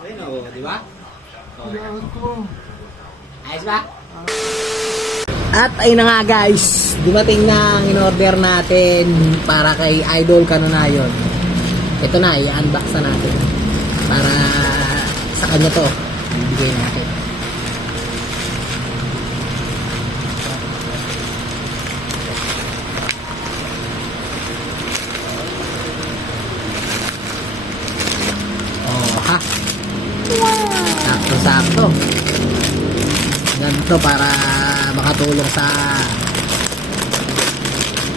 Ayun o, di ba? Kailangan ko. Ayos ba? At ayun na nga guys, dumating na ang in-order natin para kay Idol Canunayon. Ito na, i-unbox na natin para sa kanya to ibigay natin. Oh ha, sakto-sakto ganito para makatulong sa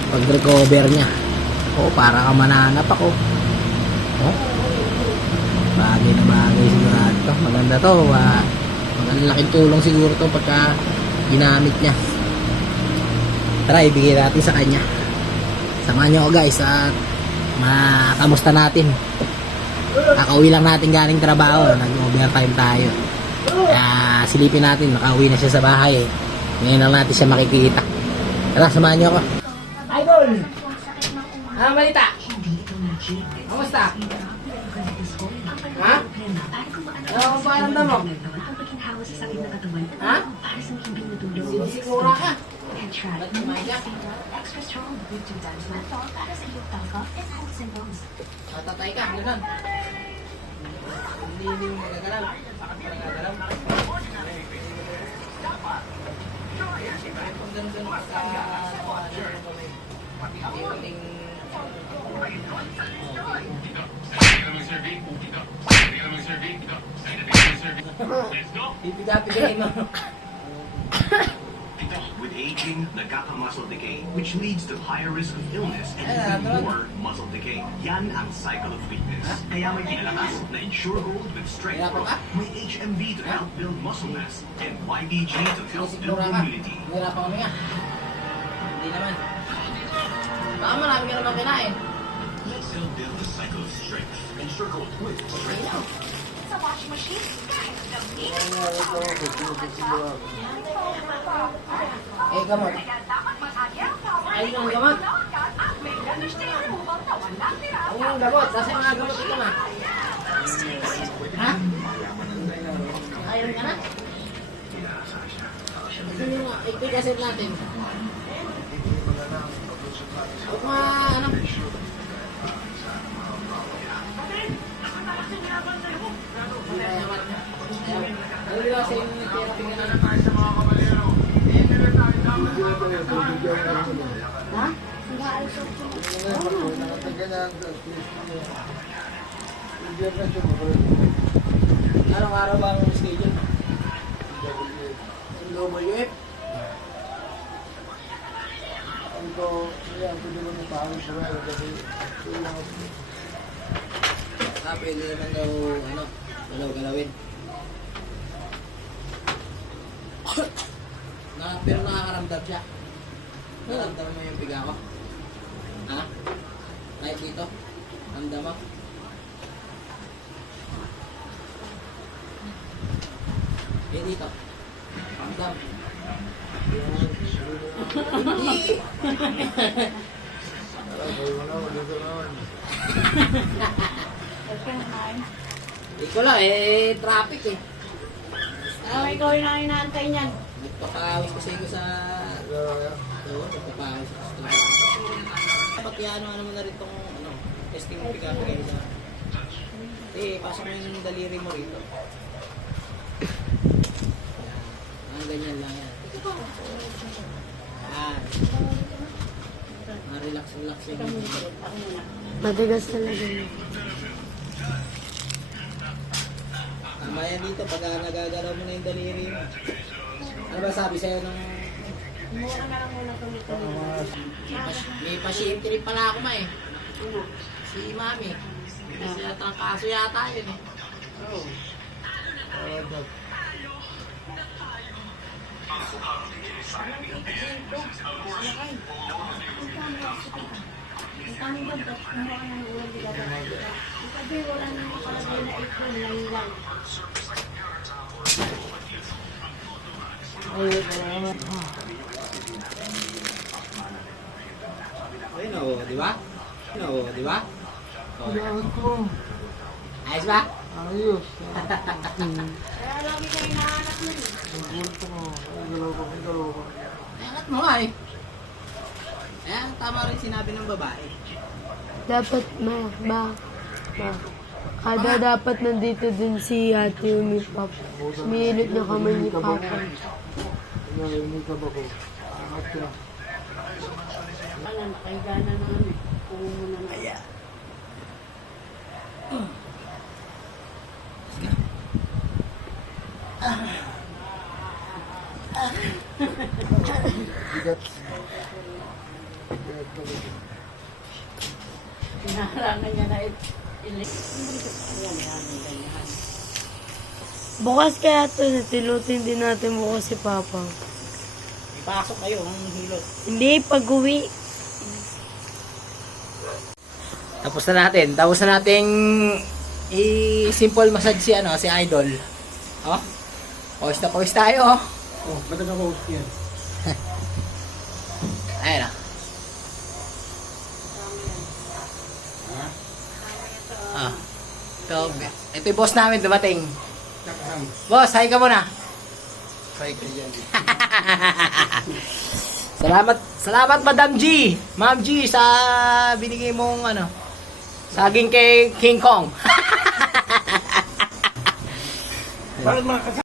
pag-recover niya. Oh, para ka mananap ako. Oh, bagay na bagay sigurado to. Maganda to. Magandang laking tulong siguro to pagka ginamit niya. Tara, ibigay natin sa kanya. Samahan niyo ako guys at makamusta natin. Kakauwi lang natin galing trabaho. Nag-overtime tayo. Kaya silipin natin, makauwi na siya sa bahay eh. Ngayon lang natin siya makikita. Tara, samahan niyo ako. Idol! Ano balita? Kamusta? Ha? Ano ang pakiramdam mo? Ha? Sinisigura ka? Ba't kumain ka? Tatatay ka, gano'n. Hindi mo magagalaw. Bakit pa nagagalaw? Kung gano'n ka sa Pipiga-pigain mo. With aging, nagkaka-muscle decay, which leads to higher risk of illness and even more muscle decay. Yan ang cycle of weakness. Kaya may pinalakas na Ensure Gold with Strength Pro. May HMV to help build muscle mass and YDG to help build immunity. Wala pa kami nga. Hindi naman. Baka marami ka naman kinain. Let's help build the cycle of strength. Ensure Gold with Strength Pro. Sa washing machine, kahit gamitin Eh, gamot. kaya dapat mag-agya ang power Ay, yung gamot. at may damage na yung upang tawan lang tira. Ay, yung gamot. Kasi mga gamot ito na. Ha? Ayaw ka na? Ito yung ipig-acid natin. Huwag ano? Kasi yung therapy ka na. Ha? Araw-araw ba ang schedule? Yung WF? Pwede naman daw, galaw-galawin. Pero nakakaramdam siya. Naramdaman mo yung piga ko? Ha? Kahit dito? Ramdam mo? Dito? Ramdam? Hindi! Hindi ko lang traffic eh. Ikaw yung inaantay niyan. Nagpapawis kasi ko sa... nagpapawis ako sa trabaho. Pati ano mo na rin itong testing mo pika-pika sa... pasok mo yung daliri mo rito. Ganyan lang yan. Yan. Relax-relax yung Matigas talaga yun. tama yan dito pag nagagalaw mo na yung daliri mo. Ano ba sabi sa'yo nung... Mura na lang muna tumito. May pasyente rin pala ako ma eh. Si Mami. Kasi yata ang kaso yata yun eh. Oo. Ang kami ba, ba't kumuha ka ng ulan dila ba? Sabi, wala na yung palagay na ito, laylan. Ayun o, di ba? Ayun o, di ba? Kailangan ko. Ayos ba? Ayos. Kaya lagi kayo nahanap nun. Bulto mo. Ay, galaw ka. Angat mo nga eh. Ayan, tama rin sinabi ng babae. Dapat Kada dapat nandito din si Ate Umi Pap. Minilot niya kamay ni Papa. Narinig ka ba ko? Angat ka. Ano, nakahiga na naman eh. Kung muna na. Ayan. Bigat. Hinaharangan niya na ilik. Ayan, ganyan. Bukas kaya ito, tilutin din natin bukas si Papa. Ipasok kayo ang hilot. Hindi, pag-uwi. Tapos na nating i-simple massage si si Idol. Oh. Pawis tayo, oh. Oh, ba't naka-post yan? Ayun, oh. Ah. Ito yung boss namin dumating. Boss, hi ka muna. Say ka yan. Salamat Madam G. Ma'am G sa binigay mong saging kay King Kong. Bakit mga